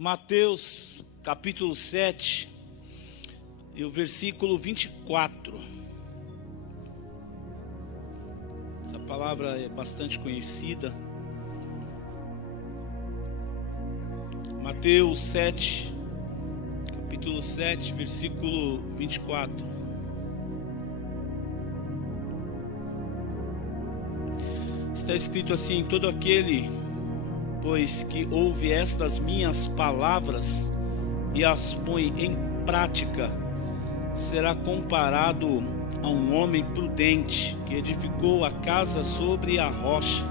Mateus capítulo 7 e o versículo 24. Essa palavra é bastante conhecida. Mateus 7, capítulo 7, versículo 24. Está escrito assim: todo aquele, pois, que ouve estas minhas palavras e as põe em prática, será comparado a um homem prudente que edificou a casa sobre a rocha.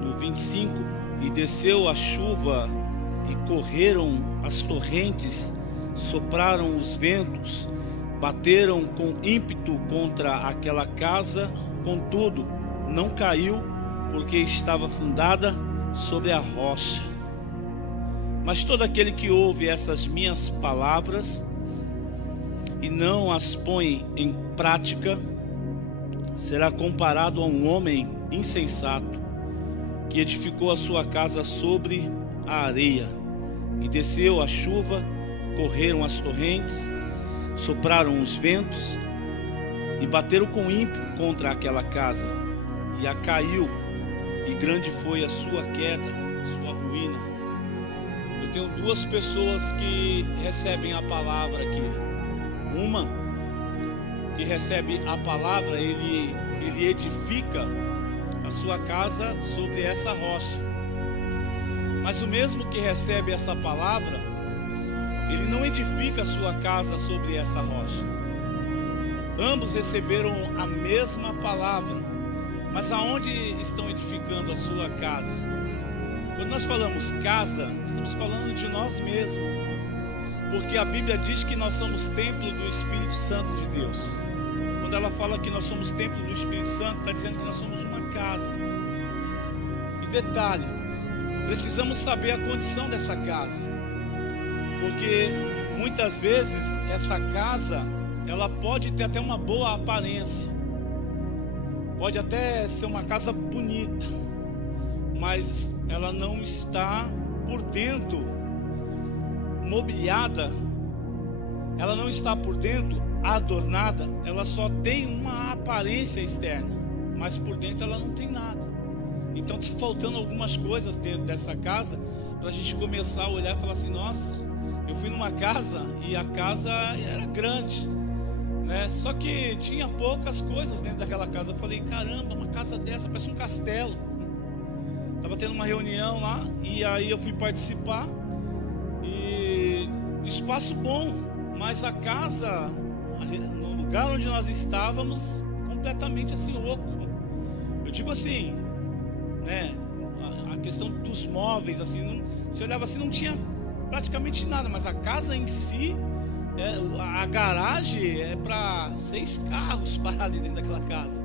No 25, e desceu a chuva, e correram as torrentes, sopraram os ventos, bateram com ímpeto contra aquela casa, contudo não caiu, porque estava fundada sobre a rocha. Mas todo aquele que ouve essas minhas palavras e não as põe em prática, será comparado a um homem insensato, que edificou a sua casa sobre a areia. E desceu a chuva, correram as torrentes, sopraram os ventos, e bateram com ímpeto contra aquela casa, e a caiu, e grande foi a sua queda, sua ruína. Eu tenho duas pessoas que recebem a palavra aqui. Uma que recebe a palavra, ele edifica a sua casa sobre essa rocha. Mas o mesmo que recebe essa palavra, ele não edifica a sua casa sobre essa rocha. Ambos receberam a mesma palavra, mas aonde estão edificando a sua casa? Quando nós falamos casa, estamos falando de nós mesmos, porque a Bíblia diz que nós somos templo do Espírito Santo de Deus. Quando ela fala que nós somos templo do Espírito Santo, está dizendo que nós somos uma casa. E detalhe, precisamos saber a condição dessa casa, porque muitas vezes essa casa, ela pode ter até uma boa aparência, pode até ser uma casa bonita, mas ela não está por dentro mobiliada, ela não está por dentro adornada, ela só tem uma aparência externa, mas por dentro ela não tem nada. Então está faltando algumas coisas dentro dessa casa, para a gente começar a olhar e falar assim: nossa, eu fui numa casa e a casa era grande, né? Só que tinha poucas coisas dentro daquela casa. Eu falei: caramba, uma casa dessa parece um castelo. Estava tendo uma reunião lá, e aí eu fui participar, e espaço bom, mas a casa, no lugar onde nós estávamos, completamente assim oco. Eu digo assim, né, a questão dos móveis, assim, não, se olhava assim, não tinha praticamente nada, mas a casa em si, a garagem é para 6 carros parados dentro daquela casa,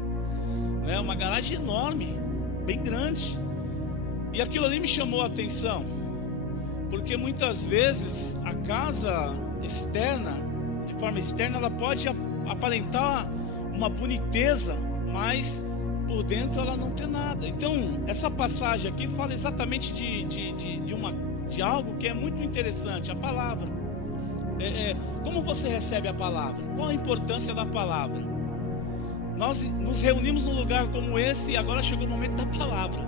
né? Uma garagem enorme, bem grande. E aquilo ali me chamou a atenção, porque muitas vezes a casa externa, de forma externa, ela pode aparentar uma boniteza, mas por dentro ela não tem nada. Então essa passagem aqui fala exatamente de algo que é muito interessante, a palavra. Como você recebe a palavra? Qual a importância da palavra? Nós nos reunimos num lugar como esse e agora chegou o momento da palavra.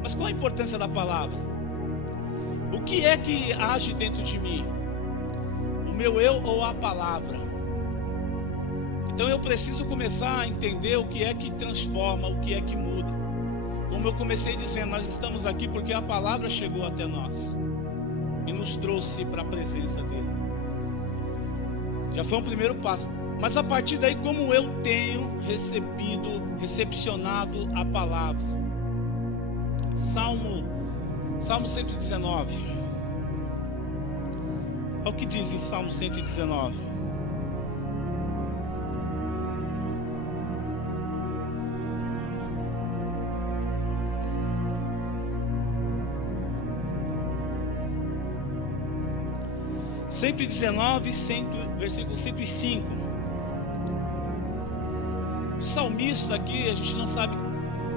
Mas qual a importância da palavra? O que é que age dentro de mim? O meu eu ou a palavra? Então eu preciso começar a entender o que é que transforma, o que é que muda. Como eu comecei dizendo, nós estamos aqui porque a palavra chegou até nós e nos trouxe para a presença dele. Já foi um primeiro passo. Mas a partir daí, como eu tenho recepcionado a palavra? Salmo 119. Olha o que diz em Salmo 119. Versículo 105. O salmista aqui, a gente não sabe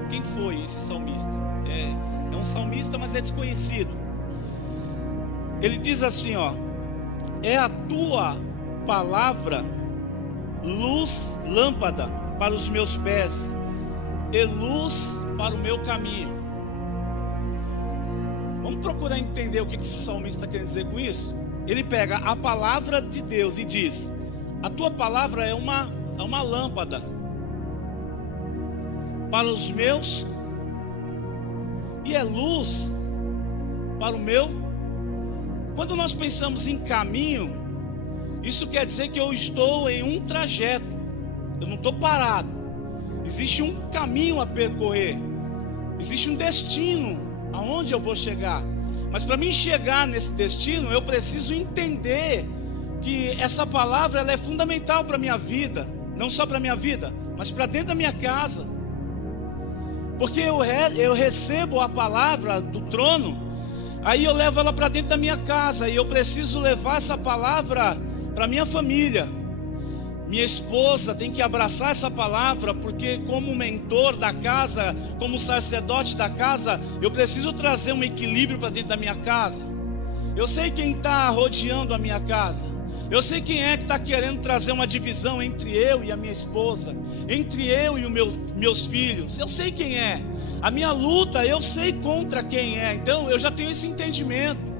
quem foi esse salmista. É um salmista, mas é desconhecido. Ele diz assim, ó: é a tua palavra luz, lâmpada para os meus pés e luz para o meu caminho. Vamos procurar entender o que esse salmista está querendo dizer com isso. Ele pega a palavra de Deus e diz: a tua palavra é uma lâmpada para os meus e é luz para o meu. Quando nós pensamos em caminho, isso quer dizer que eu estou em um trajeto, eu não estou parado. Existe um caminho a percorrer, existe um destino aonde eu vou chegar. Mas para mim chegar nesse destino, eu preciso entender que essa palavra ela é fundamental para a minha vida. Não só para a minha vida, mas para dentro da minha casa. Porque eu recebo a palavra do trono, aí eu levo ela para dentro da minha casa. E eu preciso levar essa palavra para minha família. Minha esposa tem que abraçar essa palavra, porque como mentor da casa, como sacerdote da casa, eu preciso trazer um equilíbrio para dentro da minha casa. Eu sei quem está rodeando a minha casa. Eu sei quem é que está querendo trazer uma divisão entre eu e a minha esposa, entre eu e os meus filhos. Eu sei quem é. A minha luta, eu sei contra quem é. Então eu já tenho esse entendimento.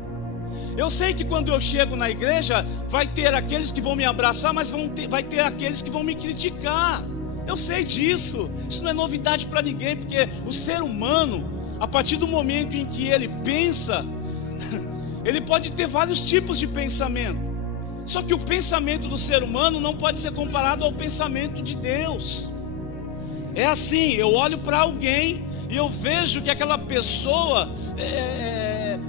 Eu sei que quando eu chego na igreja, vai ter aqueles que vão me abraçar, mas vai ter aqueles que vão me criticar. Eu sei disso. Isso não é novidade para ninguém, porque o ser humano, a partir do momento em que ele pensa, ele pode ter vários tipos de pensamento. Só que o pensamento do ser humano não pode ser comparado ao pensamento de Deus. É assim, eu olho para alguém e eu vejo que aquela pessoa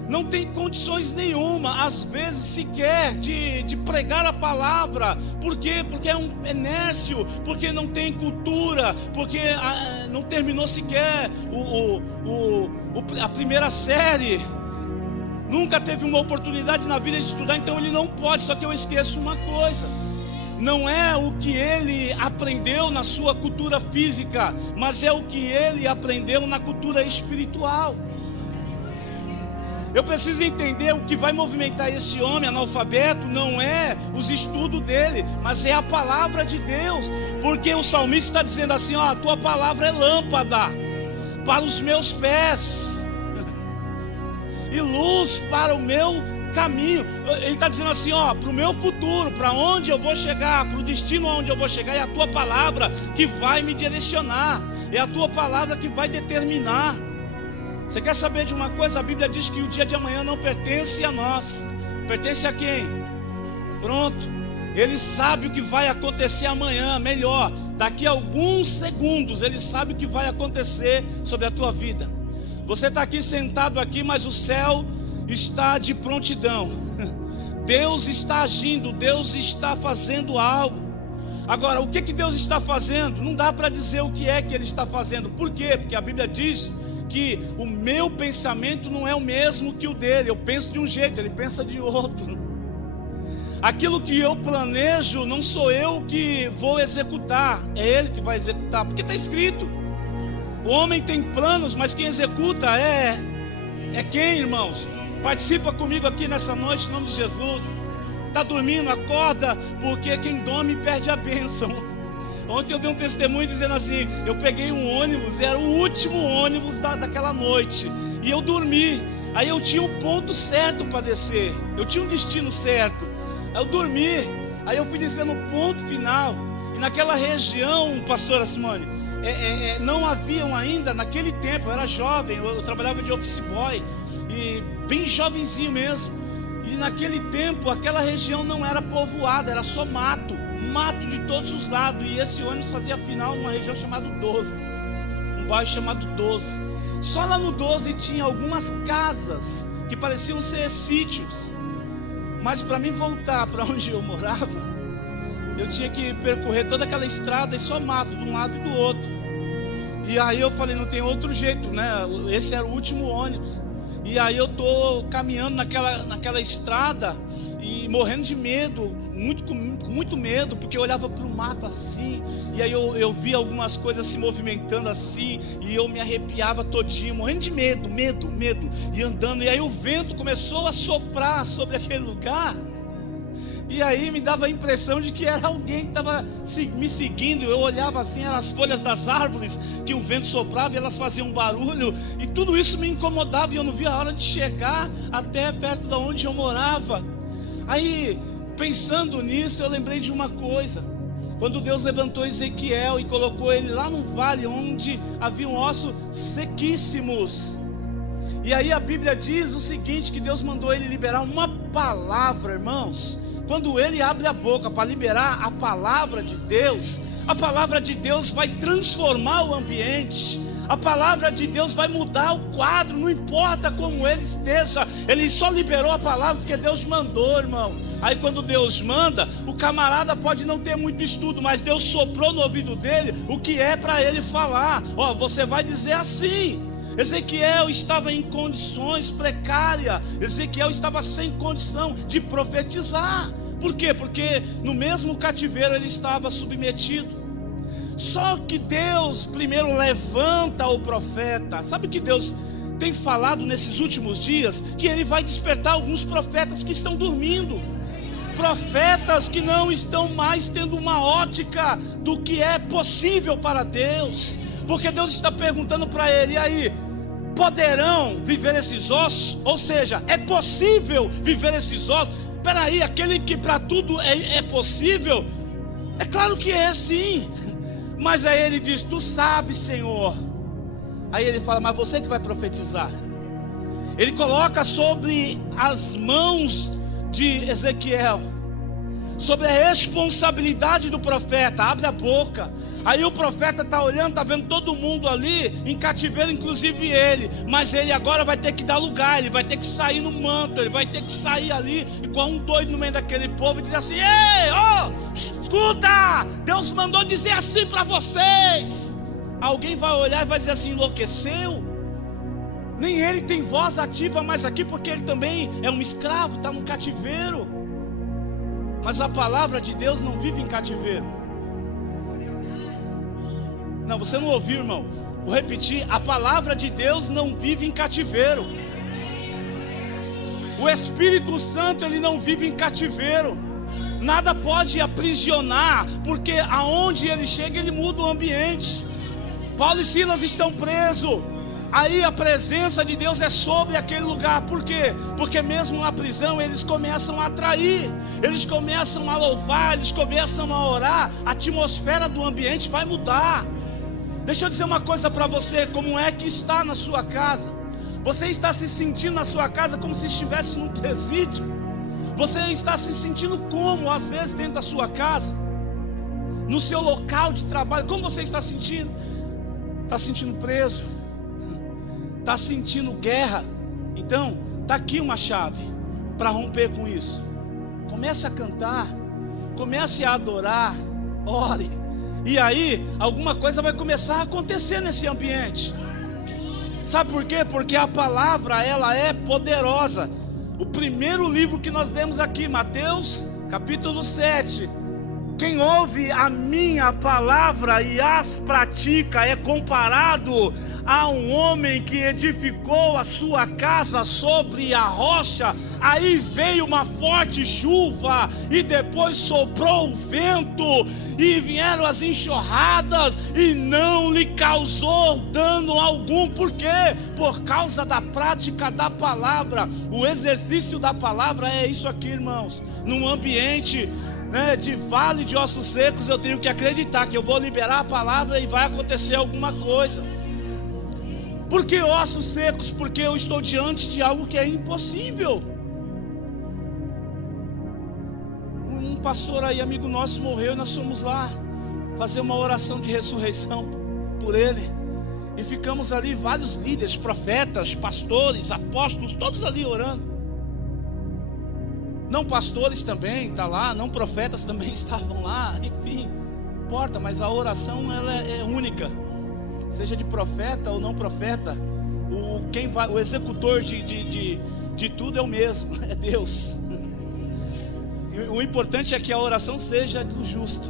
não tem condições nenhuma, às vezes sequer, de pregar a palavra. Por quê? Porque é nércio, porque não tem cultura, porque não terminou sequer a primeira série, nunca teve uma oportunidade na vida de estudar, então ele não pode. Só que eu esqueço uma coisa: não é o que ele aprendeu na sua cultura física, mas é o que ele aprendeu na cultura espiritual. Eu preciso entender o que vai movimentar esse homem analfabeto. Não é os estudos dele, mas é a palavra de Deus. Porque o salmista está dizendo assim, ó: a tua palavra é lâmpada para os meus pés e luz para o meu caminho. Ele está dizendo assim, ó, para o meu futuro, para onde eu vou chegar, para o destino onde eu vou chegar. É a tua palavra que vai me direcionar, é a tua palavra que vai determinar. Você quer saber de uma coisa? A Bíblia diz que o dia de amanhã não pertence a nós. Pertence a quem? Pronto. Ele sabe o que vai acontecer amanhã. Melhor, daqui a alguns segundos ele sabe o que vai acontecer sobre a tua vida. Você está aqui sentado aqui, mas o céu está de prontidão. Deus está agindo, Deus está fazendo algo. Agora, o que Deus está fazendo? Não dá para dizer o que é que Ele está fazendo. Por quê? Porque a Bíblia diz que o meu pensamento não é o mesmo que o dele. Eu penso de um jeito, ele pensa de outro. Aquilo que eu planejo não sou eu que vou executar, é Ele que vai executar. Porque está escrito: o homem tem planos, mas quem executa é quem, irmãos? Participa comigo aqui nessa noite, em nome de Jesus. Está dormindo, acorda, porque quem dorme perde a bênção. Ontem eu dei um testemunho dizendo assim: eu peguei um ônibus, era o último ônibus daquela noite, e eu dormi. Aí eu tinha um ponto certo para descer, eu tinha um destino certo. Aí eu dormi, aí eu fui descer no ponto final. E naquela região, pastora Simone, não haviam ainda, naquele tempo, eu era jovem, eu trabalhava de office boy, e bem jovenzinho mesmo. E naquele tempo, aquela região não era povoada, era só mato de todos os lados. E esse ônibus fazia final numa região chamada 12, um bairro chamado 12. Só lá no 12 tinha algumas casas que pareciam ser sítios. Mas para mim voltar para onde eu morava, eu tinha que percorrer toda aquela estrada e só mato de um lado e do outro. E aí eu falei, não tem outro jeito, né? Esse era o último ônibus. E aí eu tô caminhando naquela estrada, e morrendo de medo, com muito medo, porque eu olhava para o mato assim, e aí eu via algumas coisas se movimentando assim, e eu me arrepiava todinho, morrendo de medo, e andando, e aí o vento começou a soprar sobre aquele lugar, e aí me dava a impressão de que era alguém que estava me seguindo. Eu olhava assim, eram as folhas das árvores, que o vento soprava e elas faziam barulho, e tudo isso me incomodava, e eu não via a hora de chegar até perto de onde eu morava. Aí, pensando nisso, eu lembrei de uma coisa. Quando Deus levantou Ezequiel e colocou ele lá no vale, onde haviam ossos sequíssimos, e aí a Bíblia diz o seguinte, que Deus mandou ele liberar uma palavra, irmãos. Quando ele abre a boca para liberar a palavra de Deus vai transformar o ambiente. A palavra de Deus vai mudar o quadro, não importa como ele esteja. Ele só liberou a palavra porque Deus mandou, irmão. Aí quando Deus manda, o camarada pode não ter muito estudo, mas Deus soprou no ouvido dele o que é para ele falar. Ó, você vai dizer assim. Ezequiel estava em condições precárias, Ezequiel estava sem condição de profetizar. Por quê? Porque no mesmo cativeiro ele estava submetido. Só que Deus primeiro levanta o profeta. Sabe o que Deus tem falado nesses últimos dias? Que Ele vai despertar alguns profetas que estão dormindo, profetas que não estão mais tendo uma ótica do que é possível para Deus. Porque Deus está perguntando para ele, e aí, poderão viver esses ossos? Ou seja, é possível viver esses ossos? Espera aí, aquele que para tudo é possível? É claro que é sim. Mas aí ele diz, tu sabes, Senhor. Aí ele fala, mas você que vai profetizar. Ele coloca sobre as mãos de Ezequiel, sobre a responsabilidade do profeta. Abre a boca. Aí o profeta está olhando, está vendo todo mundo ali em cativeiro, inclusive ele. Mas ele agora vai ter que dar lugar, ele vai ter que sair no manto, ele vai ter que sair ali igual um doido no meio daquele povo e dizer assim, ei, ó, escuta, Deus mandou dizer assim para vocês. Alguém vai olhar e vai dizer assim, enlouqueceu? Nem ele tem voz ativa mais aqui, porque ele também é um escravo, está no cativeiro. Mas a palavra de Deus não vive em cativeiro. Não, você não ouviu, irmão. Vou repetir, a palavra de Deus não vive em cativeiro. O Espírito Santo, ele não vive em cativeiro. Nada pode aprisionar, porque aonde ele chega, ele muda o ambiente. Paulo e Silas estão presos. Aí a presença de Deus é sobre aquele lugar. Por quê? Porque mesmo na prisão eles começam a atrair, eles começam a louvar, eles começam a orar. A atmosfera do ambiente vai mudar. Deixa eu dizer uma coisa para você, como é que está na sua casa? Você está se sentindo na sua casa como se estivesse num presídio? Você está se sentindo como, às vezes, dentro da sua casa? No seu local de trabalho, como você está sentindo? Está se sentindo preso? Está sentindo guerra? Então, está aqui uma chave para romper com isso. Comece a cantar, comece a adorar, ore. E aí, alguma coisa vai começar a acontecer nesse ambiente. Sabe por quê? Porque a palavra, ela é poderosa. O primeiro livro que nós vemos aqui, Mateus, capítulo 7. Quem ouve a minha palavra e as pratica é comparado a um homem que edificou a sua casa sobre a rocha. Aí veio uma forte chuva e depois soprou o vento e vieram as enxurradas e não lhe causou dano algum. Por quê? Por causa da prática da palavra. O exercício da palavra é isso aqui, irmãos. Num ambiente de vale de ossos secos, eu tenho que acreditar que eu vou liberar a palavra e vai acontecer alguma coisa. Por que ossos secos? Porque eu estou diante de algo que é impossível. Um pastor aí, amigo nosso, morreu e nós fomos lá fazer uma oração de ressurreição por ele. E ficamos ali, vários líderes, profetas, pastores, apóstolos, todos ali orando. Não pastores também está lá, não profetas também estavam lá, enfim, não importa, mas a oração ela é única, seja de profeta ou não profeta, o executor de tudo é o mesmo, é Deus. O importante é que a oração seja do justo,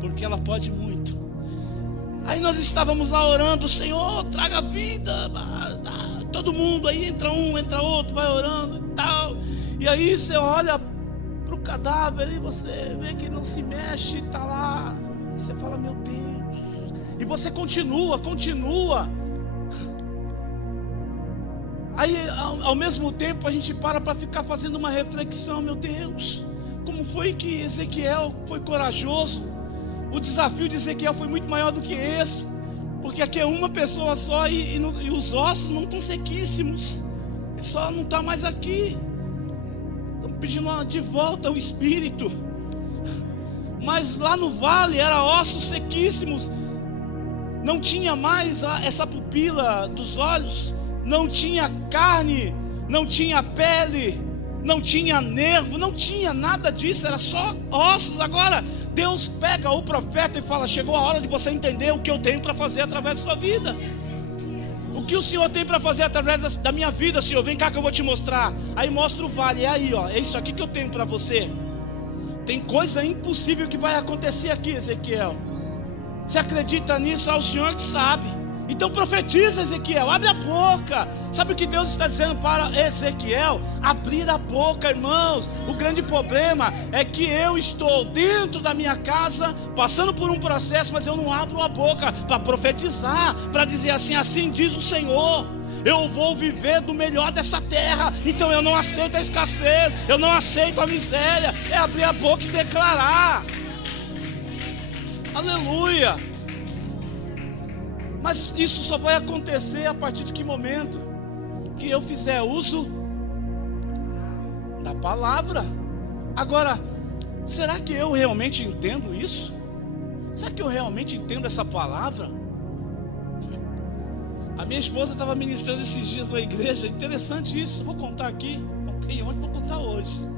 porque ela pode muito. Aí nós estávamos lá orando: Senhor, traga vida. Todo mundo, aí entra um, entra outro, vai orando e tal. E aí você olha para o cadáver e você vê que não se mexe, está lá. E você fala: meu Deus. E você continua. Aí ao mesmo tempo a gente para ficar fazendo uma reflexão: meu Deus, como foi que Ezequiel foi corajoso? O desafio de Ezequiel foi muito maior do que esse, porque aqui é uma pessoa só e os ossos não estão sequíssimos, ele só não está mais aqui. Estão pedindo de volta o espírito, mas lá no vale era ossos sequíssimos, não tinha mais essa pupila dos olhos, não tinha carne, não tinha pele, não tinha nervo, não tinha nada disso, era só ossos. Agora Deus pega o profeta e fala: chegou a hora de você entender o que eu tenho para fazer através da sua vida. O que o Senhor tem para fazer através da minha vida, Senhor? Vem cá que eu vou te mostrar. Aí mostra o vale, é aí, ó, é isso aqui que eu tenho para você. Tem coisa impossível que vai acontecer aqui, Ezequiel. Você acredita nisso? É o Senhor que sabe. Então profetiza, Ezequiel, abre a boca. Sabe o que Deus está dizendo para Ezequiel? Abrir a boca, irmãos. O grande problema é que eu estou dentro da minha casa, passando por um processo, mas eu não abro a boca para profetizar, para dizer assim: assim diz o Senhor, eu vou viver do melhor dessa terra. Então eu não aceito a escassez, eu não aceito a miséria. É abrir a boca e declarar. Aleluia. Mas isso só vai acontecer a partir de que momento? Que eu fizer uso da palavra. Agora, será que eu realmente entendo isso? Será que eu realmente entendo essa palavra? A minha esposa estava ministrando esses dias na igreja. Interessante isso, vou contar aqui. Não tem onde, vou contar hoje.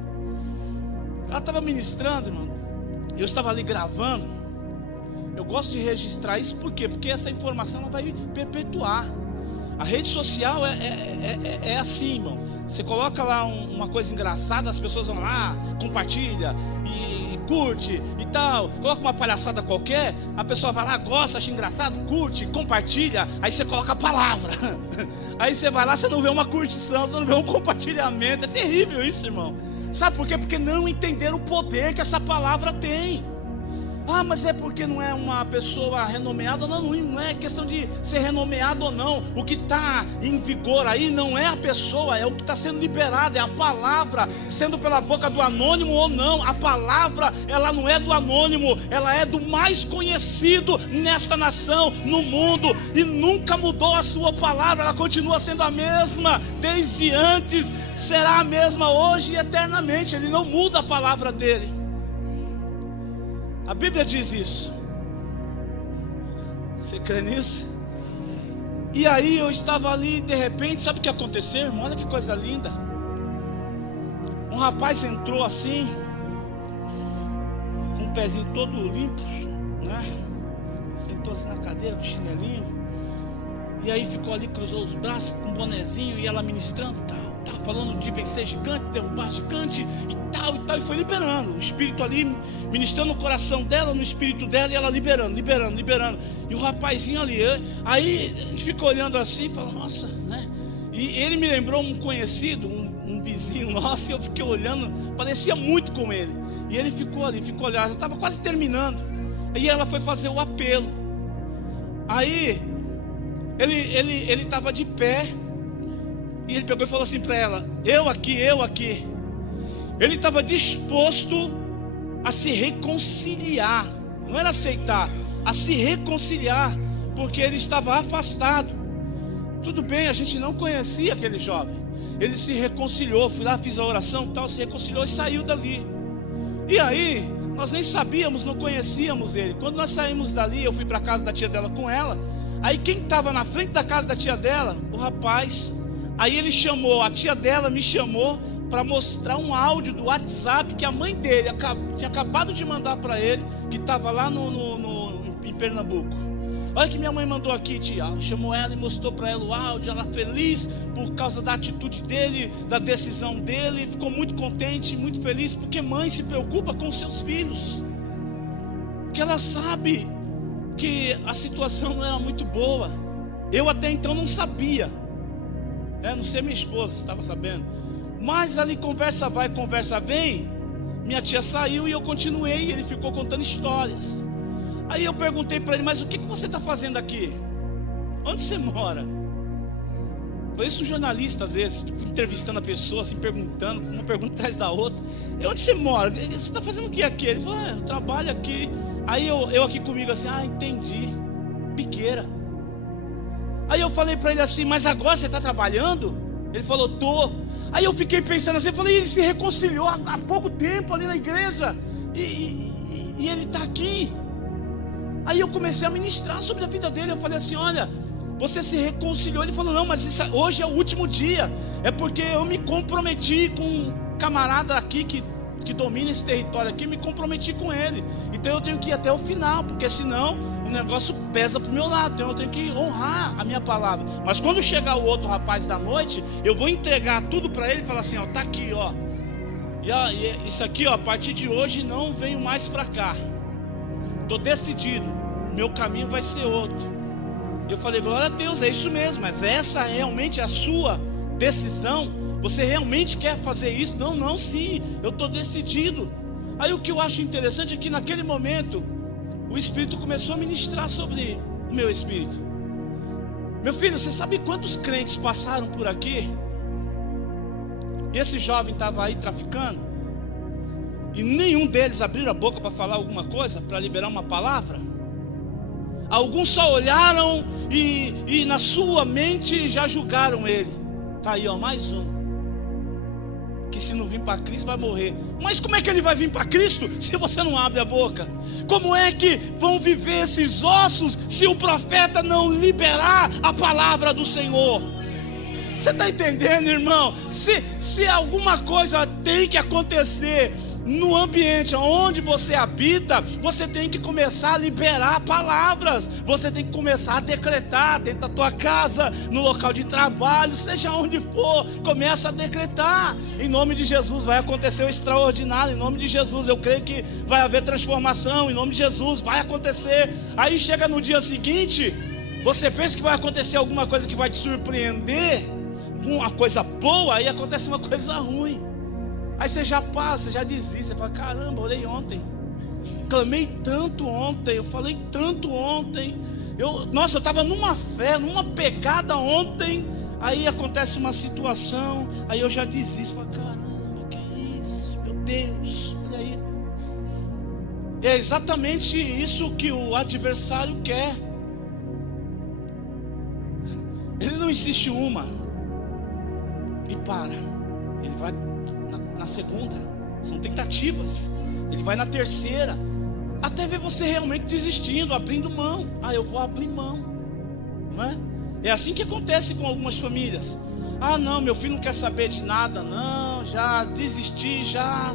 Ela estava ministrando, irmão. Eu estava ali gravando. Eu gosto de registrar isso, por quê? Porque essa informação ela vai perpetuar. A rede social é assim, irmão. Você coloca lá uma coisa engraçada, as pessoas vão lá, compartilha e curte e tal. Coloca uma palhaçada qualquer, a pessoa vai lá, gosta, acha engraçado, curte, compartilha. Aí você coloca a palavra. Aí você vai lá, você não vê uma curtição, você não vê um compartilhamento. É terrível isso, irmão. Sabe por quê? Porque não entenderam o poder que essa palavra tem. Ah, mas é porque não é uma pessoa renomeada? Não é questão de ser renomeado ou não. O que está em vigor aí não é a pessoa, é o que está sendo liberado, é a palavra, sendo pela boca do anônimo ou não. A palavra, ela não é do anônimo, ela é do mais conhecido nesta nação, no mundo, e nunca mudou a sua palavra. Ela continua sendo a mesma desde antes, será a mesma hoje e eternamente. Ele não muda a palavra dele. A Bíblia diz isso. Você crê nisso? E aí eu estava ali, de repente, sabe o que aconteceu, irmão? Olha que coisa linda. Um rapaz entrou assim, com o pezinho todo limpo, né? Sentou assim na cadeira com o chinelinho. E aí ficou ali, cruzou os braços com um bonezinho, e ela ministrando, tal, falando de vencer gigante, derrubar gigante e tal, e foi liberando o espírito ali, ministrando no coração dela, no espírito dela, e ela liberando. E o rapazinho ali, aí a gente ficou olhando assim e falou: nossa, né? E ele me lembrou um conhecido, um vizinho nosso, e eu fiquei olhando, parecia muito com ele. E ele ficou ali, ficou olhando, já estava quase terminando. Aí ela foi fazer o apelo. Aí ele estava de pé. E ele pegou e falou assim para ela: eu aqui. Ele estava disposto a se reconciliar. Não era aceitar, a se reconciliar, porque ele estava afastado. Tudo bem, a gente não conhecia aquele jovem. Ele se reconciliou, fui lá, fiz a oração, tal, se reconciliou e saiu dali. E aí, nós nem sabíamos, não conhecíamos ele. Quando nós saímos dali, eu fui para a casa da tia dela com ela. Aí quem estava na frente da casa da tia dela? O rapaz. Aí ele chamou, a tia dela me chamou para mostrar um áudio do WhatsApp que a mãe dele tinha acabado de mandar para ele, que estava lá em Pernambuco. olha que minha mãe mandou aqui, tia. Chamou ela e mostrou para ela o áudio. Ela feliz por causa da atitude dele, da decisão dele. Ficou muito contente, muito feliz, porque mãe se preocupa com seus filhos, porque ela sabe que a situação não era muito boa. Eu até então não sabia, não sei minha esposa estava sabendo, mas ali conversa vai, conversa vem. Minha tia saiu e eu continuei, e ele ficou contando histórias. Aí eu perguntei para ele, mas o que você está fazendo aqui? Onde você mora? Por isso um jornalista às vezes entrevistando a pessoa, assim, perguntando, uma pergunta atrás da outra. Onde você mora? Você está fazendo o que aqui? Ele falou, eu trabalho aqui. Aí eu aqui comigo assim, entendi, biqueira. Aí eu falei para ele assim, mas agora você está trabalhando? Ele falou, tô. Aí eu fiquei pensando assim, eu falei, ele se reconciliou há pouco tempo ali na igreja, e ele está aqui. Aí eu comecei a ministrar sobre a vida dele. Eu falei assim, olha, você se reconciliou. Ele falou, não, mas hoje é o último dia. É porque eu me comprometi com um camarada aqui que domina esse território aqui, me comprometi com ele. Então eu tenho que ir até o final, porque senão o negócio pesa pro meu lado. Então eu tenho que honrar a minha palavra. Mas quando chegar o outro rapaz da noite, eu vou entregar tudo para ele e falar assim, tá aqui, e isso aqui, a partir de hoje não venho mais para cá. Estou decidido, meu caminho vai ser outro. Eu falei, glória a Deus, é isso mesmo. Mas essa realmente é a sua decisão? Você realmente quer fazer isso? Não, sim, eu estou decidido. Aí o que eu acho interessante é que naquele momento o Espírito começou a ministrar sobre o meu espírito. Meu filho, você sabe quantos crentes passaram por aqui? Esse jovem estava aí traficando, e nenhum deles abriu a boca para falar alguma coisa, para liberar uma palavra. Alguns só olharam e na sua mente já julgaram ele. Tá aí, mais um que se não vir para Cristo vai morrer. Mas como é que ele vai vir para Cristo se você não abre a boca? Como é que vão viver esses ossos se o profeta não liberar a palavra do Senhor? Você está entendendo, irmão? Se alguma coisa tem que acontecer no ambiente onde você habita, você tem que começar a liberar palavras. Você tem que começar a decretar dentro da tua casa, no local de trabalho, seja onde for. Começa a decretar. Em nome de Jesus vai acontecer o extraordinário. Em nome de Jesus eu creio que vai haver transformação. Em nome de Jesus vai acontecer. Aí chega no dia seguinte, você pensa que vai acontecer alguma coisa que vai te surpreender, uma coisa boa, aí acontece uma coisa ruim. Aí você já passa, já desiste. Você fala, caramba, orei ontem, clamei tanto ontem, eu falei tanto ontem, eu estava numa fé, numa pegada ontem. Aí acontece uma situação, aí eu já desisto. Falo, caramba, que isso, meu Deus, olha aí. É exatamente isso que o adversário quer. Ele não insiste uma e para. Ele vai na segunda, são tentativas. Ele vai na terceira, até ver você realmente desistindo, abrindo mão. Eu vou abrir mão, não é? É assim que acontece com algumas famílias. Não, meu filho não quer saber de nada, não, já desisti, já.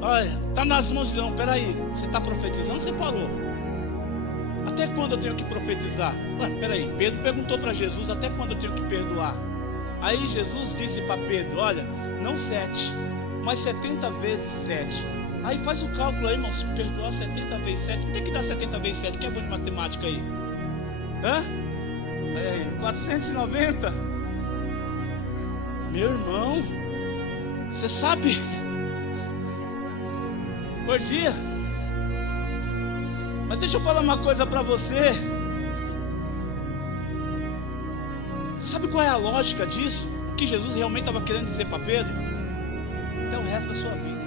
Olha, está nas mãos de Deus. Peraí, você está profetizando, você parou. Até quando eu tenho que profetizar? Peraí, Pedro perguntou para Jesus, até quando eu tenho que perdoar? Aí Jesus disse para Pedro, olha, não 7, mas 70 vezes 7. Aí faz o cálculo aí, irmão, se perdoar 70 vezes 7, não tem que dar 70 vezes 7, que é bom de matemática aí. Aí, 490. Meu irmão, você sabe, por dia. Mas deixa eu falar uma coisa para você. Sabe qual é a lógica disso? O que Jesus realmente estava querendo dizer para Pedro? Até o resto da sua vida,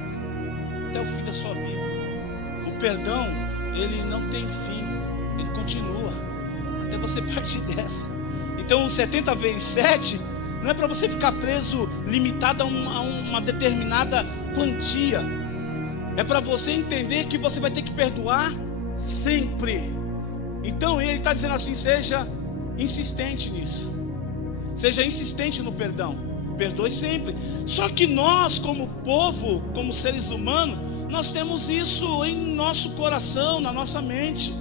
até o fim da sua vida. O perdão, ele não tem fim, ele continua até você partir dessa. Então, os 70 vezes 7 não é para você ficar preso, limitado a uma determinada quantia. É para você entender que você vai ter que perdoar sempre. Então ele está dizendo assim, seja insistente nisso, seja insistente no perdão, perdoe sempre. Só que nós, como povo, como seres humanos, nós temos isso em nosso coração, na nossa mente.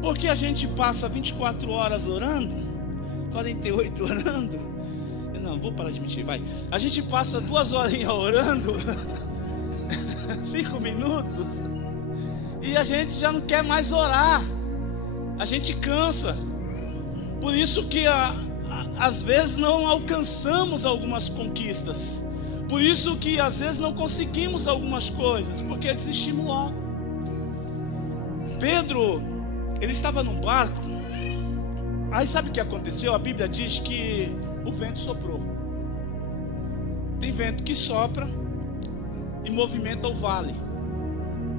Porque a gente passa 24 horas orando, 48 orando. Não, vou parar de mentir, vai. A gente passa 2 horinhas orando, 5 minutos, e a gente já não quer mais orar. A gente cansa. Por isso que às vezes não alcançamos algumas conquistas. Por isso que às vezes não conseguimos algumas coisas, porque desistimos logo. Pedro, ele estava num barco. Aí sabe o que aconteceu? A Bíblia diz que o vento soprou. Tem vento que sopra e movimenta o vale.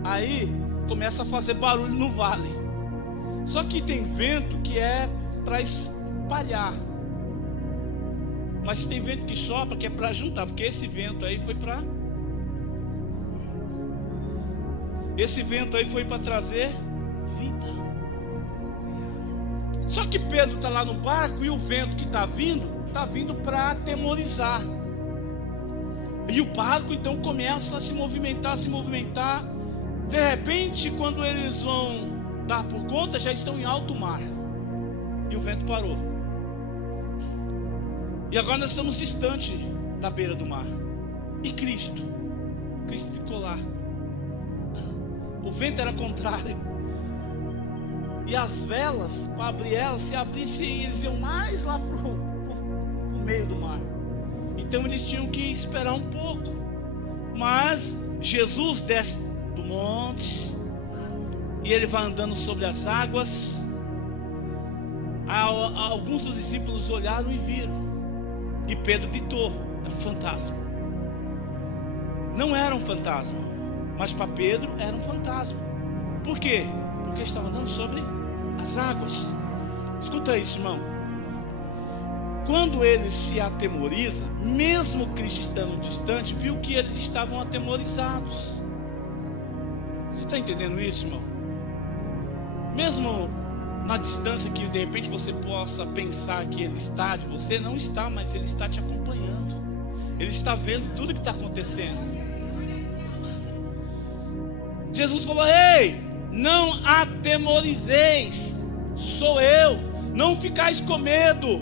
Aí começa a fazer barulho no vale. Só que tem vento que é para espalhar, mas tem vento que sopra que é para juntar, porque esse vento aí foi para trazer vida. Só que Pedro está lá no barco e o vento que está vindo para atemorizar. E o barco então começa a se movimentar. De repente, quando eles vão dar por conta, já estão em alto mar. E o vento parou. E agora nós estamos distante da beira do mar. E Cristo ficou lá. O vento era contrário. E as velas, para abrir elas, se abrissem, eles iam mais lá pro meio do mar. Então eles tinham que esperar um pouco. Mas Jesus desce do monte e ele vai andando sobre as águas. Alguns dos discípulos olharam e viram. E Pedro gritou: é um fantasma. Não era um fantasma, mas para Pedro era um fantasma. Por quê? Porque estava andando sobre as águas. Escuta isso, irmão. Quando ele se atemoriza, mesmo Cristo estando distante, viu que eles estavam atemorizados. Você está entendendo isso, irmão? Mesmo na distância que de repente você possa pensar que ele está de você, não está, mas ele está te acompanhando. Ele está vendo tudo que está acontecendo. Jesus falou: ei, não atemorizeis, sou eu. Não ficais com medo,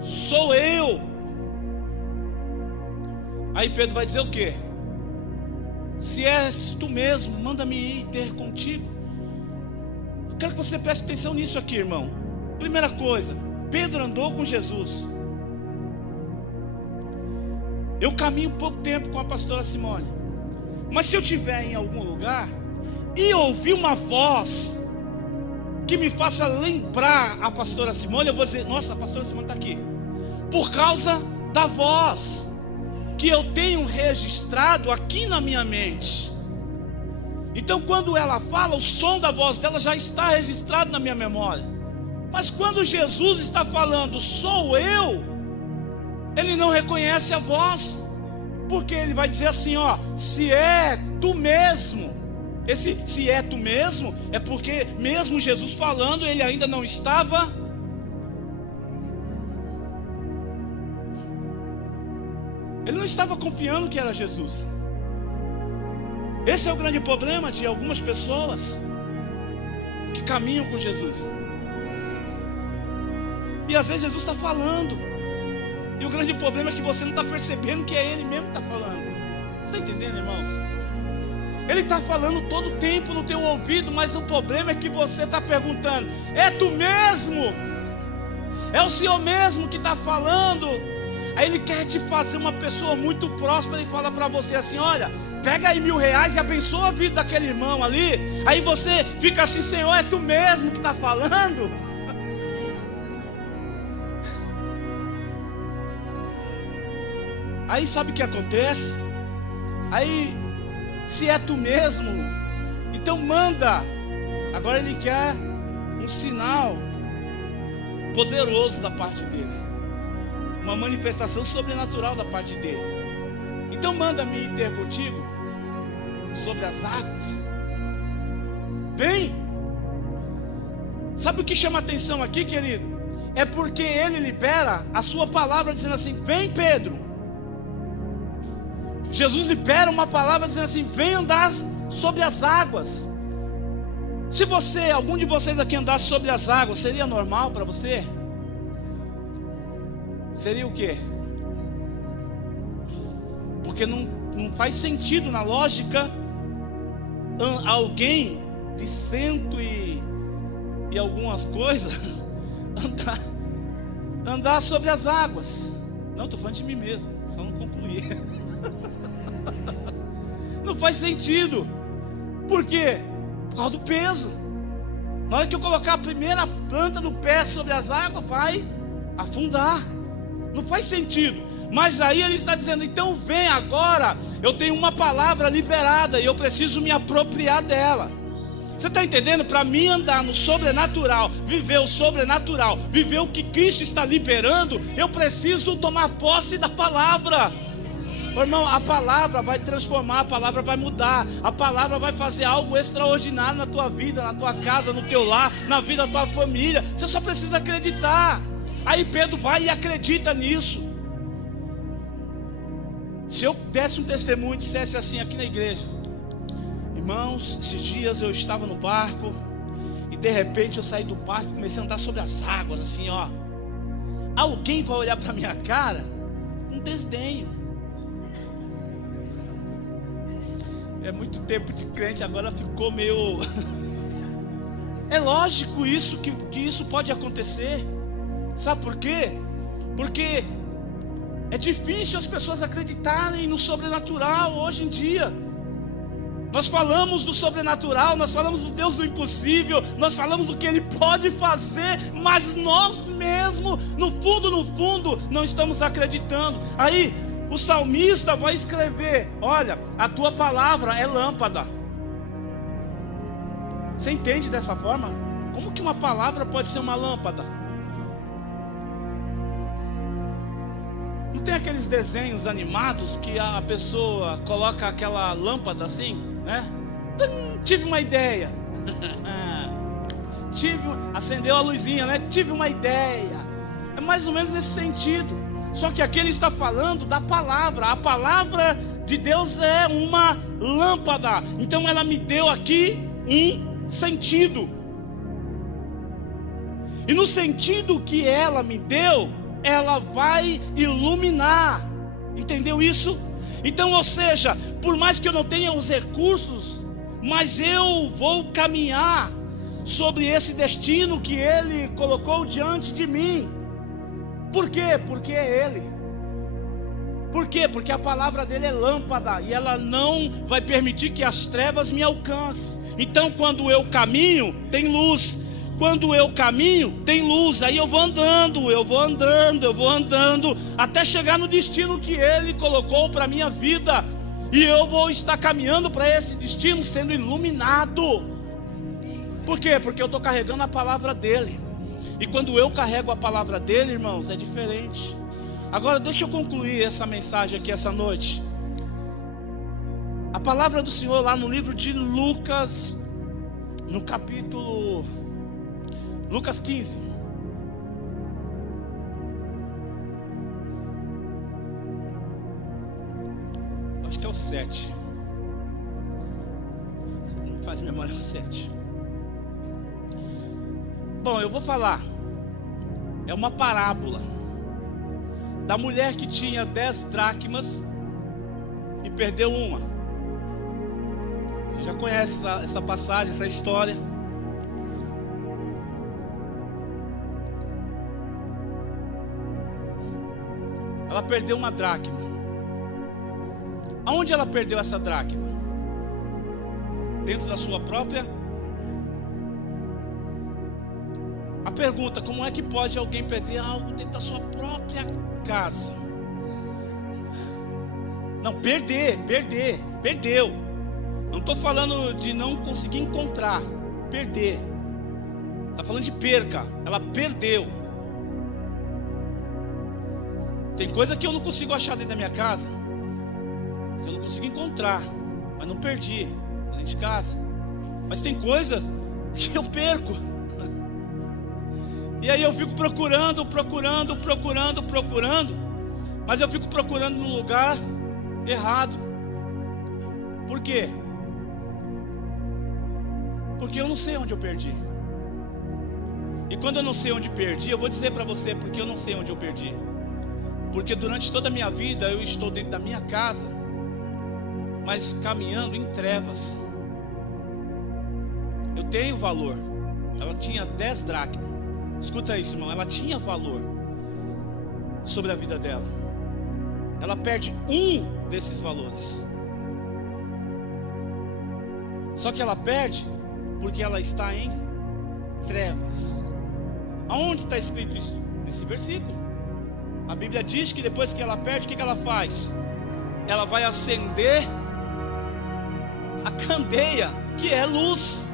sou eu. Aí Pedro vai dizer o quê? Se és tu mesmo, manda-me ir ter contigo. Eu quero que você preste atenção nisso aqui, irmão. Primeira coisa, Pedro andou com Jesus. Eu caminho pouco tempo com a pastora Simone, mas se eu estiver em algum lugar e ouvir uma voz que me faça lembrar a pastora Simone, eu vou dizer: nossa, a pastora Simone está aqui. Por causa da voz que eu tenho registrado aqui na minha mente. Então quando ela fala, o som da voz dela já está registrado na minha memória. Mas quando Jesus está falando, sou eu, ele não reconhece a voz, porque ele vai dizer assim, ó: se é tu mesmo. Esse se é tu mesmo é porque mesmo Jesus falando, ele ainda não estava. Ele não estava confiando que era Jesus. Esse é o grande problema de algumas pessoas que caminham com Jesus. E às vezes Jesus está falando, e o grande problema é que você não está percebendo que é Ele mesmo que está falando. Você está entendendo, irmãos? Ele está falando todo o tempo no teu ouvido, mas o problema é que você está perguntando: é tu mesmo? É o Senhor mesmo que está falando? Aí Ele quer te fazer uma pessoa muito próspera e fala para você assim: olha, pega aí R$1.000 e abençoa a vida daquele irmão ali. Aí você fica assim: Senhor, é tu mesmo que está falando? Aí sabe o que acontece? Aí, se é tu mesmo, então manda. Agora Ele quer um sinal poderoso da parte dele, uma manifestação sobrenatural da parte dele. Então manda-me ir ter contigo sobre as águas. Vem. Sabe o que chama a atenção aqui, querido? É porque ele libera a sua palavra dizendo assim: vem, Pedro. Jesus libera uma palavra dizendo assim: vem andar sobre as águas. Se algum de vocês aqui andasse sobre as águas, seria normal para você? Seria o quê? Porque não faz sentido na lógica alguém de cento e algumas coisas andar sobre as águas. Não, estou falando de mim mesmo, só não concluí. Não faz sentido. Por quê? Por causa do peso. Na hora que eu colocar a primeira planta do pé sobre as águas, vai afundar. Não faz sentido. Mas aí ele está dizendo, então vem agora, eu tenho uma palavra liberada e eu preciso me apropriar dela. Você está entendendo? Para mim andar no sobrenatural, viver o sobrenatural, viver o que Cristo está liberando, eu preciso tomar posse da palavra. Meu irmão, a palavra vai transformar, a palavra vai mudar, a palavra vai fazer algo extraordinário na tua vida, na tua casa, no teu lar, na vida da tua família. Você só precisa acreditar. Aí Pedro vai e acredita nisso. Se eu desse um testemunho e dissesse assim aqui na igreja: irmãos, esses dias eu estava no barco e de repente eu saí do barco e comecei a andar sobre as águas, assim, ó. Alguém vai olhar para minha cara com desdenho. É muito tempo de crente, agora ficou meio... É lógico isso, que isso pode acontecer. Sabe por quê? Porque é difícil as pessoas acreditarem no sobrenatural hoje em dia. Nós falamos do sobrenatural, nós falamos do Deus do impossível, nós falamos do que Ele pode fazer, mas nós mesmos, no fundo, não estamos acreditando. Aí o salmista vai escrever: olha, a tua palavra é lâmpada. Você entende dessa forma? Como que uma palavra pode ser uma lâmpada? Não tem aqueles desenhos animados que a pessoa coloca aquela lâmpada assim, né? Tive uma ideia. Acendeu a luzinha, né? Tive uma ideia. É mais ou menos nesse sentido. Só que aqui ele está falando da palavra. A palavra de Deus é uma lâmpada. Então ela me deu aqui um sentido. E no sentido que ela me deu, ela vai iluminar. Entendeu isso? Então, ou seja, por mais que eu não tenha os recursos, mas eu vou caminhar sobre esse destino que Ele colocou diante de mim. Por quê? Porque é Ele. Por quê? Porque a palavra dele é lâmpada e ela não vai permitir que as trevas me alcancem. Então quando eu caminho, tem luz. Quando eu caminho, tem luz. Aí eu vou andando, até chegar no destino que Ele colocou para a minha vida. E eu vou estar caminhando para esse destino sendo iluminado. Por quê? Porque eu estou carregando a palavra dele. E quando eu carrego a palavra dele, irmãos, é diferente. Agora deixa eu concluir essa mensagem aqui essa noite. A palavra do Senhor lá no livro de Lucas, no capítulo Lucas 15. Acho que é o 7. Se não faz memória, é o 7. Bom, eu vou falar. É uma parábola da mulher que tinha 10 dracmas e perdeu uma. Você já conhece essa passagem, essa história. Ela perdeu uma dracma. Aonde ela perdeu essa dracma? Dentro da sua própria. A pergunta: como é que pode alguém perder algo dentro da sua própria casa? Não, perdeu. Não estou falando de não conseguir encontrar, perder. Está falando de perca. Ela perdeu. Tem coisa que eu não consigo achar dentro da minha casa, que eu não consigo encontrar, mas não perdi dentro de casa. Mas tem coisas que eu perco. E aí eu fico procurando, mas eu fico procurando no lugar errado. Por quê? Porque eu não sei onde eu perdi. E quando eu não sei onde perdi, eu vou dizer para você porque eu não sei onde eu perdi. Porque durante toda a minha vida eu estou dentro da minha casa, mas caminhando em trevas. Eu tenho valor. Ela tinha 10 dracmas. Escuta isso, irmão. Ela tinha valor sobre a vida dela. Ela perde um desses valores. Só que ela perde porque ela está em trevas. Aonde está escrito isso? Nesse versículo. A Bíblia diz que depois que ela perde, o que ela faz? Ela vai acender a candeia, que é luz.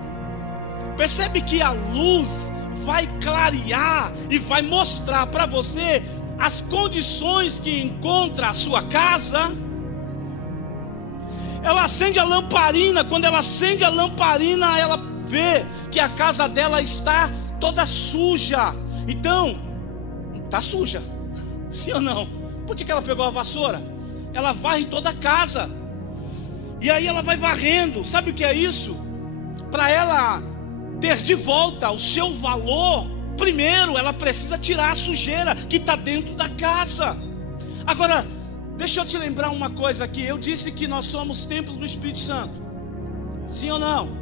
Percebe que a luz vai clarear e vai mostrar para você as condições que encontra a sua casa. Ela acende a lamparina. Quando ela acende a lamparina, ela vê que a casa dela está toda suja. Então, está suja, sim ou não? Por que ela pegou a vassoura? Ela varre toda a casa. E aí ela vai varrendo. Sabe o que é isso? Para ela ter de volta o seu valor, primeiro ela precisa tirar a sujeira que está dentro da casa. Agora, deixa eu te lembrar uma coisa aqui. Eu disse que nós somos templo do Espírito Santo. Sim ou não?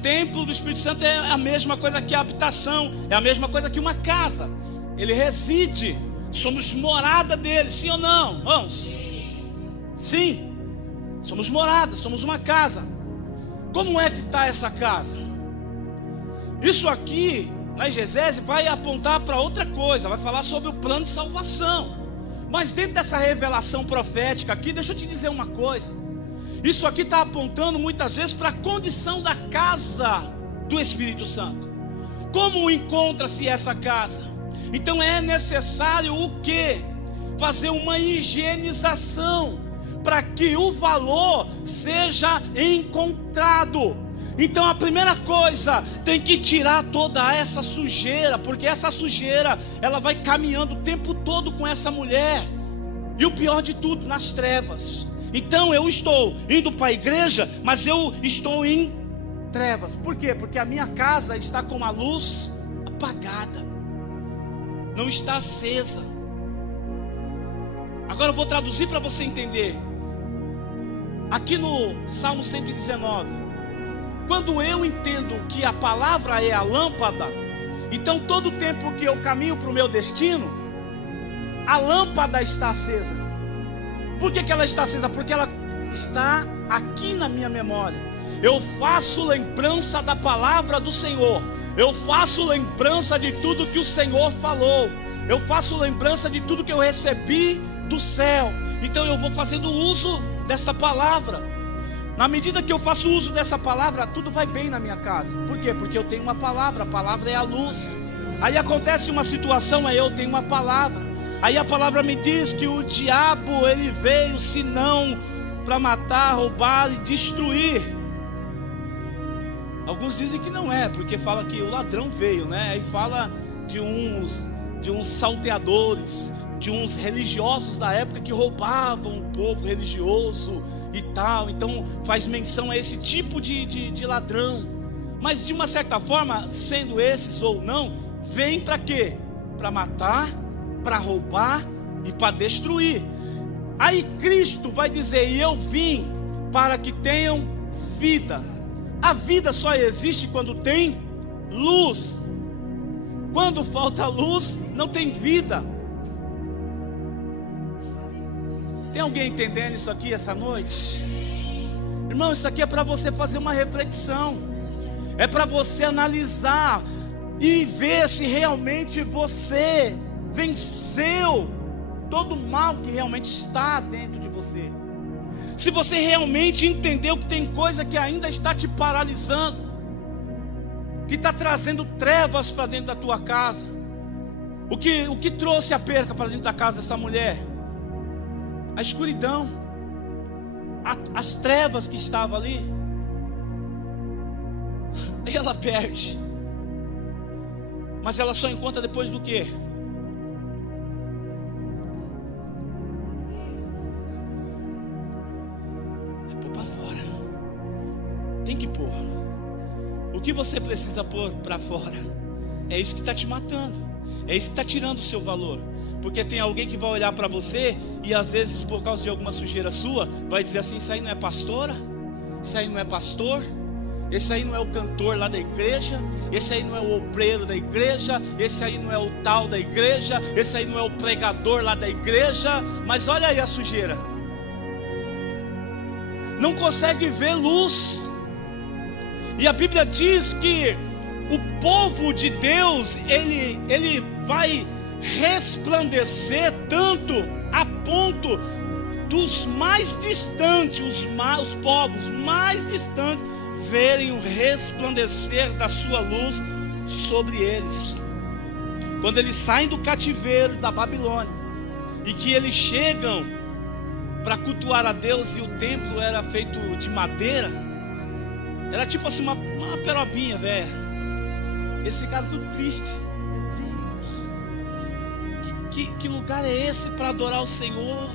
Templo do Espírito Santo é a mesma coisa que a habitação, é a mesma coisa que uma casa. Ele reside, somos morada dele, sim ou não, irmãos? Sim, somos morada, somos uma casa. Como é que está essa casa? Isso aqui, na exegese, vai apontar para outra coisa, vai falar sobre o plano de salvação. Mas dentro dessa revelação profética aqui, deixa eu te dizer uma coisa. Isso aqui está apontando muitas vezes para a condição da casa do Espírito Santo. Como encontra-se essa casa? Então é necessário o quê? Fazer uma higienização para que o valor seja encontrado. Então a primeira coisa, tem que tirar toda essa sujeira, porque essa sujeira, ela vai caminhando o tempo todo com essa mulher. E o pior de tudo, nas trevas. Então eu estou indo para a igreja, mas eu estou em trevas. Por quê? Porque a minha casa está com a luz apagada, não está acesa. Agora eu vou traduzir para você entender. Aqui no Salmo 119, quando eu entendo que a palavra é a lâmpada, então todo o tempo que eu caminho para o meu destino, a lâmpada está acesa. Por que ela está acesa? Porque ela está aqui na minha memória. Eu faço lembrança da palavra do Senhor. Eu faço lembrança de tudo que o Senhor falou. Eu faço lembrança de tudo que eu recebi do céu. Então eu vou fazendo uso dessa palavra. Na medida que eu faço uso dessa palavra, tudo vai bem na minha casa. Por quê? Porque eu tenho uma palavra. A palavra é a luz. Aí acontece uma situação, aí eu tenho uma palavra. Aí a palavra me diz que o diabo, ele veio senão para matar, roubar e destruir. Alguns dizem que não é, porque fala que o ladrão veio, né? Aí fala de uns salteadores, de uns religiosos da época que roubavam o povo religioso e tal. Então faz menção a esse tipo de ladrão. Mas de uma certa forma, sendo esses ou não, vem para quê? Para matar, para roubar e para destruir. Aí Cristo vai dizer: e eu vim para que tenham vida. A vida só existe quando tem luz. Quando falta luz, não tem vida. Tem alguém entendendo isso aqui essa noite? Irmão, isso aqui é para você fazer uma reflexão. É para você analisar e ver se realmente você venceu todo o mal que realmente está dentro de você. Se você realmente entendeu que tem coisa que ainda está te paralisando, que está trazendo trevas para dentro da tua casa. O que trouxe a perca para dentro da casa dessa mulher? A escuridão, as trevas que estavam ali. Aí ela perde. Mas ela só encontra depois do quê? Tem que pôr. O que você precisa pôr para fora? É isso que está te matando. É isso que está tirando o seu valor. Porque tem alguém que vai olhar para você e às vezes por causa de alguma sujeira sua, vai dizer assim: isso aí não é pastora? Isso aí não é pastor? Esse aí não é o cantor lá da igreja? Esse aí não é o obreiro da igreja? Esse aí não é o tal da igreja? Esse aí não é o pregador lá da igreja? Mas olha aí a sujeira. Não consegue ver luz. E a Bíblia diz que o povo de Deus, ele vai resplandecer tanto a ponto dos mais distantes, os povos mais distantes, verem o resplandecer da sua luz sobre eles. Quando eles saem do cativeiro da Babilônia e que eles chegam para cultuar a Deus, e o templo era feito de madeira, era tipo assim uma perobinha velha. Eles ficaram tudo tristes. Que lugar é esse para adorar o Senhor?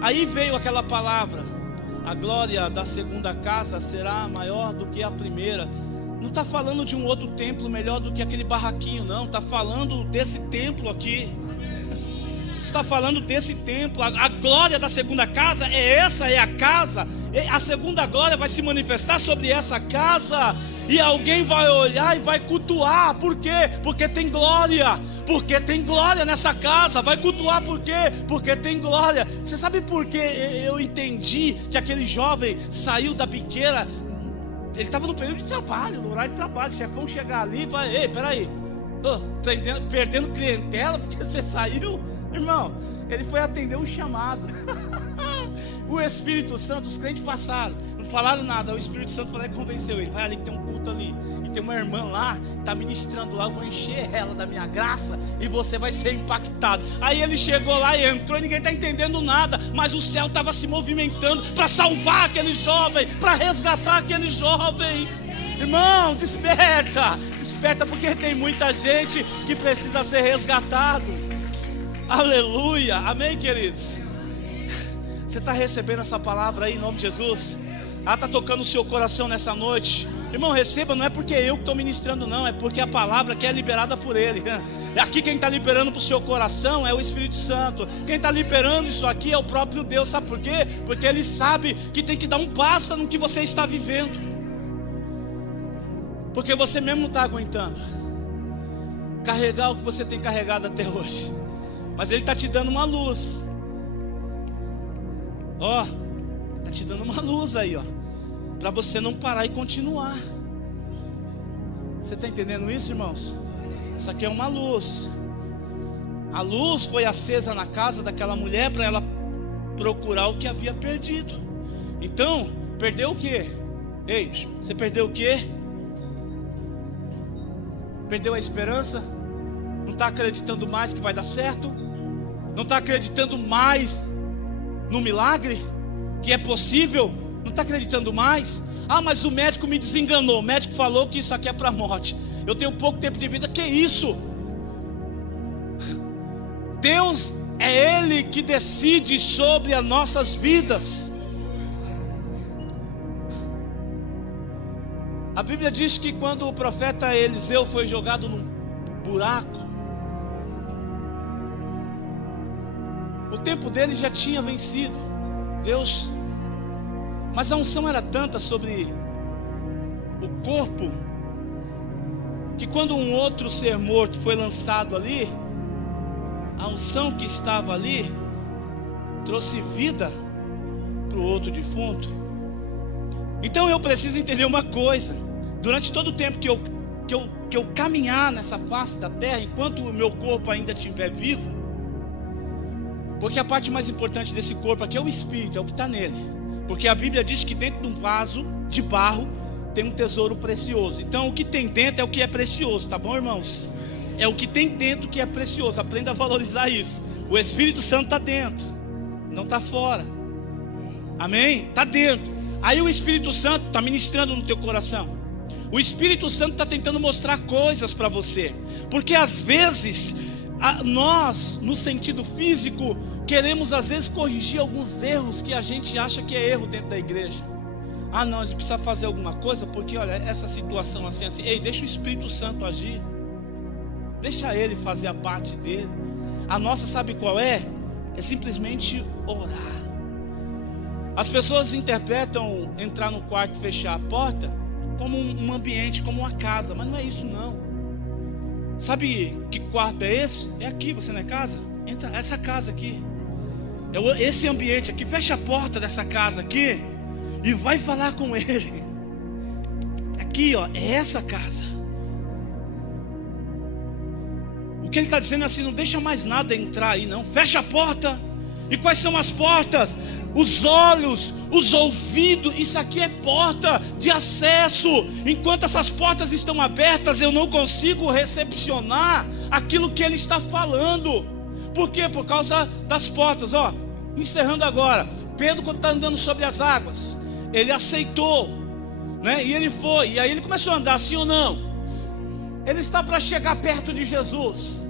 Aí veio aquela palavra: a glória da segunda casa será maior do que a primeira. Não está falando de um outro templo melhor do que aquele barraquinho, não. Está falando desse templo aqui. Está falando desse templo. A glória da segunda casa é essa, é a casa. A segunda glória vai se manifestar sobre essa casa. E alguém vai olhar e vai cultuar. Por quê? Porque tem glória. Porque tem glória nessa casa. Vai cultuar por quê? Porque tem glória. Você sabe por que eu entendi que aquele jovem saiu da biqueira? Ele estava no período de trabalho, no horário de trabalho. O chefão chegar ali e vai: ei, peraí, perdendo clientela porque você saiu? Irmão, ele foi atender um chamado. O Espírito Santo, os crentes passaram, não falaram nada. O Espírito Santo falou e convenceu ele: vai ali que tem um culto ali, e tem uma irmã lá, está ministrando lá, eu vou encher ela da minha graça e você vai ser impactado. Aí ele chegou lá e entrou e ninguém está entendendo nada, mas o céu estava se movimentando para salvar aquele jovem, para resgatar aquele jovem. Irmão, desperta, desperta, porque tem muita gente que precisa ser resgatado. Aleluia, amém, queridos? Você está recebendo essa palavra aí em nome de Jesus? Ela está tocando o seu coração nessa noite. Irmão, receba, não é porque eu que estou ministrando, não. É porque a palavra que é liberada por Ele. Aqui quem está liberando para o seu coração é o Espírito Santo. Quem está liberando isso aqui é o próprio Deus. Sabe por quê? Porque Ele sabe que tem que dar um basta no que você está vivendo. Porque você mesmo não está aguentando carregar o que você tem carregado até hoje. Mas Ele está te dando uma luz. Ó, está te dando uma luz aí, ó, para você não parar e continuar. Você está entendendo isso, irmãos? Isso aqui é uma luz. A luz foi acesa na casa daquela mulher para ela procurar o que havia perdido. Então, perdeu o quê? Ei, você perdeu o quê? Perdeu a esperança? Não está acreditando mais que vai dar certo? Não está acreditando mais no milagre? Que é possível? Não está acreditando mais? Ah, mas o médico me desenganou. O médico falou que isso aqui é para a morte. Eu tenho pouco tempo de vida. Que isso? Deus é Ele que decide sobre as nossas vidas. A Bíblia diz que quando o profeta Eliseu foi jogado num buraco, o tempo dele já tinha vencido. Deus, mas a unção era tanta sobre o corpo, que quando um outro ser morto foi lançado ali, a unção que estava ali trouxe vida para o outro defunto. Então eu preciso entender uma coisa: durante todo o tempo que eu caminhar nessa face da terra, enquanto o meu corpo ainda estiver vivo, porque a parte mais importante desse corpo aqui é o espírito, é o que está nele. Porque a Bíblia diz que dentro de um vaso de barro tem um tesouro precioso. Então o que tem dentro é o que é precioso, tá bom, irmãos? É o que tem dentro que é precioso. Aprenda a valorizar isso. O Espírito Santo está dentro, não está fora. Amém? Está dentro. Aí o Espírito Santo está ministrando no teu coração. O Espírito Santo está tentando mostrar coisas para você. Porque às vezes nós, no sentido físico, queremos às vezes corrigir alguns erros que a gente acha que é erro dentro da igreja. Ah, não, a gente precisa fazer alguma coisa, porque olha, essa situação assim, assim. Ei, deixa o Espírito Santo agir. Deixa ele fazer a parte dele. A nossa, sabe qual é? É simplesmente orar. As pessoas interpretam entrar no quarto e fechar a porta como um ambiente, como uma casa, mas não é isso não. Sabe que quarto é esse? É aqui, você não é casa? Entra essa casa aqui. É esse ambiente aqui. Fecha a porta dessa casa aqui e vai falar com ele. Aqui, ó, é essa casa. O que ele está dizendo é assim: não deixa mais nada entrar aí não. Fecha a porta. E quais são as portas? Os olhos, os ouvidos. Isso aqui é porta de acesso. Enquanto essas portas estão abertas, eu não consigo recepcionar aquilo que ele está falando. Por quê? Por causa das portas. Ó, encerrando agora. Pedro, quando está andando sobre as águas, ele aceitou, né? E ele foi. E aí ele começou a andar, sim ou não? Ele está para chegar perto de Jesus.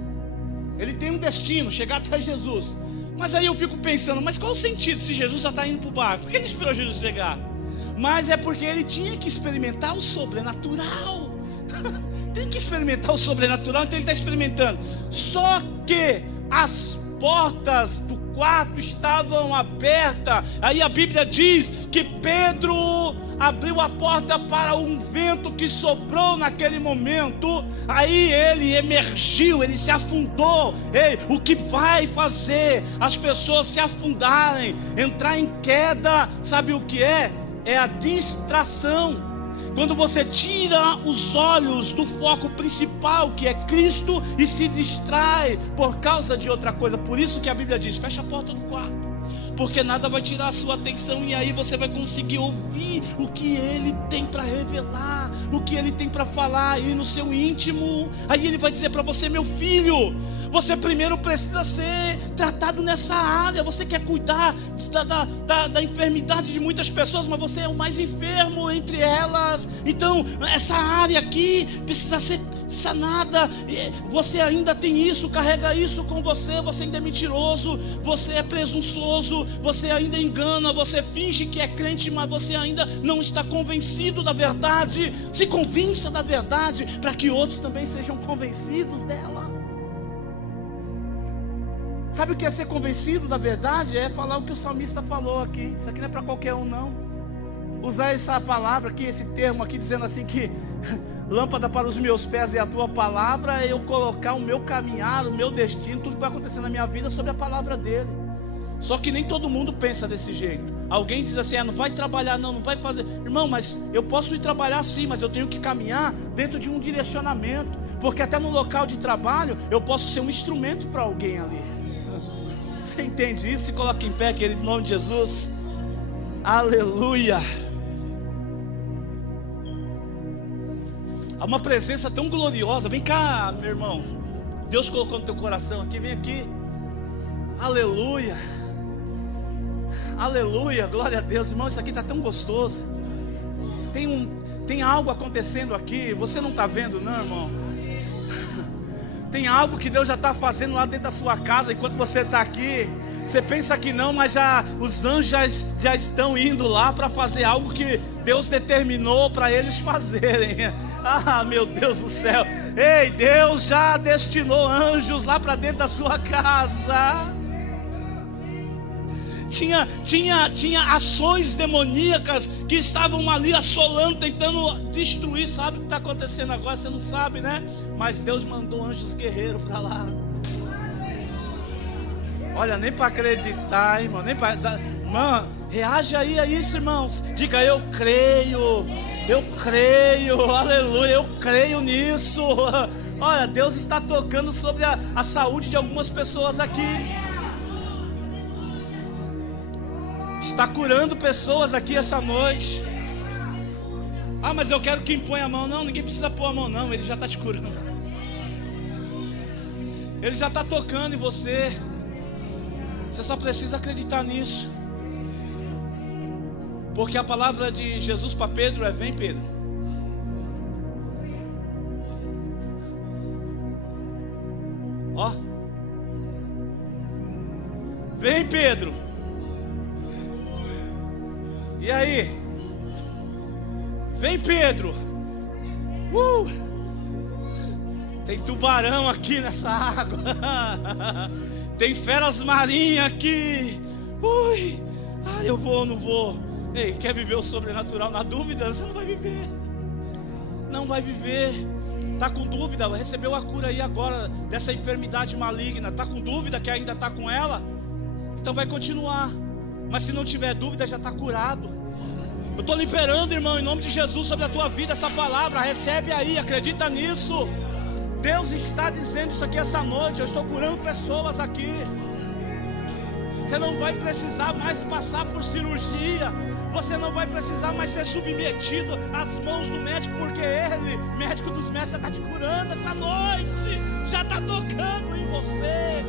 Ele tem um destino, chegar até Jesus. Mas aí eu fico pensando, mas qual o sentido se Jesus já está indo para o barco? Por que ele esperou Jesus chegar? Mas é porque ele tinha que experimentar o sobrenatural. Tem que experimentar o sobrenatural, então ele está experimentando. Só que as portas do quarto estavam abertas. Aí a Bíblia diz que Pedro abriu a porta para um vento que soprou naquele momento. Aí ele emergiu, ele se afundou. O que vai fazer as pessoas se afundarem, entrar em queda, sabe o que é? É a distração. Quando você tira os olhos do foco principal, que é Cristo, e se distrai por causa de outra coisa. Por isso que a Bíblia diz: fecha a porta do quarto, porque nada vai tirar a sua atenção. E aí você vai conseguir ouvir o que Ele tem para revelar, o que Ele tem para falar aí no seu íntimo. Aí Ele vai dizer para você: meu filho, você primeiro precisa ser tratado nessa área. Você quer cuidar da enfermidade de muitas pessoas, mas você é o mais enfermo entre elas. Então essa área aqui precisa ser sanada. Você ainda tem isso, carrega isso com você. Você ainda é mentiroso, você é presunçoso, você ainda engana, você finge que é crente, mas você ainda não está convencido da verdade. Se convença da verdade, para que outros também sejam convencidos dela. Sabe o que é ser convencido da verdade? É falar o que o salmista falou aqui. Isso aqui não é para qualquer um não. Usar essa palavra aqui, esse termo aqui, dizendo assim que lâmpada para os meus pés é a tua palavra. É eu colocar o meu caminhar, o meu destino, tudo que vai acontecer na minha vida sobre a palavra dele. Só que nem todo mundo pensa desse jeito. Alguém diz assim: não vai trabalhar não vai fazer. Irmão, mas eu posso ir trabalhar sim, mas eu tenho que caminhar dentro de um direcionamento. Porque até no local de trabalho eu posso ser um instrumento para alguém ali. Você entende isso? Se coloca em pé, querido, em nome de Jesus. Aleluia. Há uma presença tão gloriosa. Vem cá, meu irmão. Deus colocou no teu coração aqui. Vem aqui. Aleluia. Aleluia. Glória a Deus. Irmão, isso aqui está tão gostoso. Tem algo acontecendo aqui. Você não está vendo não, irmão? Tem algo que Deus já está fazendo lá dentro da sua casa enquanto você está aqui. Você pensa que não, mas os anjos já estão indo lá para fazer algo que Deus determinou para eles fazerem. Ah, meu Deus do céu. Ei, Deus já destinou anjos lá para dentro da sua casa. Tinha ações demoníacas que estavam ali assolando, tentando destruir. Sabe o que está acontecendo agora? Você não sabe, né? Mas Deus mandou anjos guerreiros para lá. Olha, nem para acreditar, irmão, nem para... Irmão, reage aí a isso, irmãos. Diga: eu creio, aleluia, eu creio nisso. Olha, Deus está tocando sobre a saúde de algumas pessoas aqui. Está curando pessoas aqui essa noite. Ah, mas eu quero que impõe a mão. Não, ninguém precisa pôr a mão não. Ele já está te curando. Ele já está tocando em você. Você só precisa acreditar nisso. Porque a palavra de Jesus para Pedro é: vem, Pedro. Ó, vem, Pedro. E aí? Vem, Pedro. Tem tubarão aqui nessa água. Tem feras marinhas aqui. Ui. Eu vou ou não vou? Ei, quer viver o sobrenatural? Na dúvida, você não vai viver. Não vai viver. Está com dúvida? Recebeu a cura aí agora dessa enfermidade maligna. Está com dúvida que ainda está com ela? Então vai continuar. Mas se não tiver dúvida, já está curado. Eu estou liberando, irmão, em nome de Jesus, sobre a tua vida essa palavra. Recebe aí, acredita nisso. Deus está dizendo isso aqui essa noite. Eu estou curando pessoas aqui. Você não vai precisar mais passar por cirurgia. Você não vai precisar mais ser submetido às mãos do médico, porque Ele, médico dos médicos, já está te curando essa noite. Já está tocando em você.